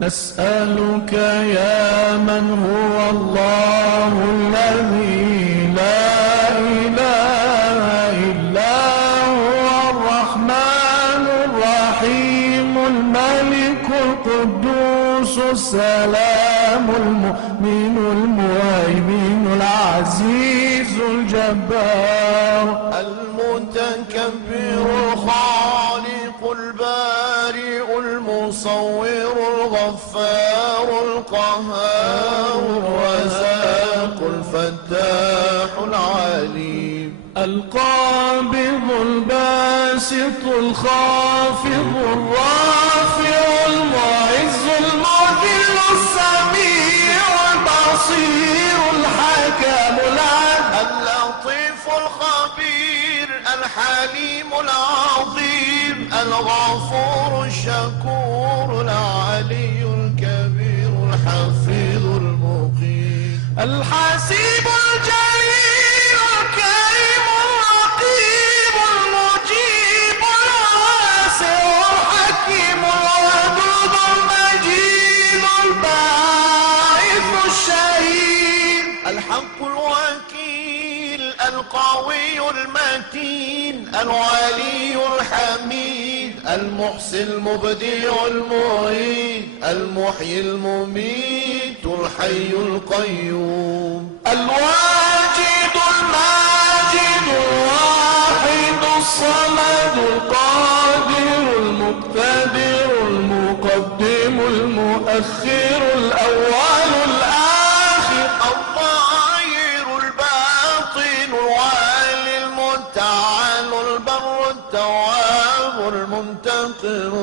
نسألك يا من هو الله الذي لا إله إلا هو الرحمن الرحيم الملك القدوس السلام المؤمن المهيمن العزيز الجبار المتكبر الخالق البارئ المصور الغفار القهار الرزاق الفتاح العليم القابض الباسط الخافض الرافع المعز المذل السميع البصير الحكم العدل اللطيف الخبير الحليم العظيم الغفور الشكور العلي الكبير الحفيظ المقيم الحسيب الجليل الكريم الرقيب المجيب الواسع الحكيم الودود المجيد الباعث الشهيد الحق الوكيل القوي المتين الولي الحميد المحسن المبدع المعيد المحيي المميت الحي القيوم الواجد الماجد الواحد الصمد القادر المقتدر المقدم المؤخر الأول الآخر الظاهر الباطن الوالي المتعال البر التواب المنتقم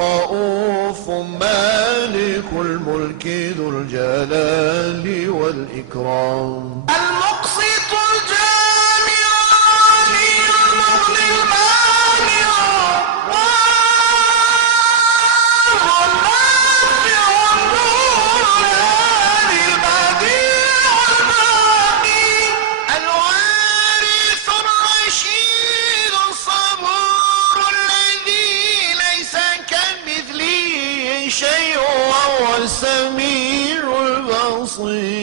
رؤوف مالك الملك ذو الجلال والإكرام المقسط الجامع العلي المغني المانع النافع النور الهادي البديع الباقي الوارث الرشيد الصبور الذي ليس كمثله شيء وهو السميع البصير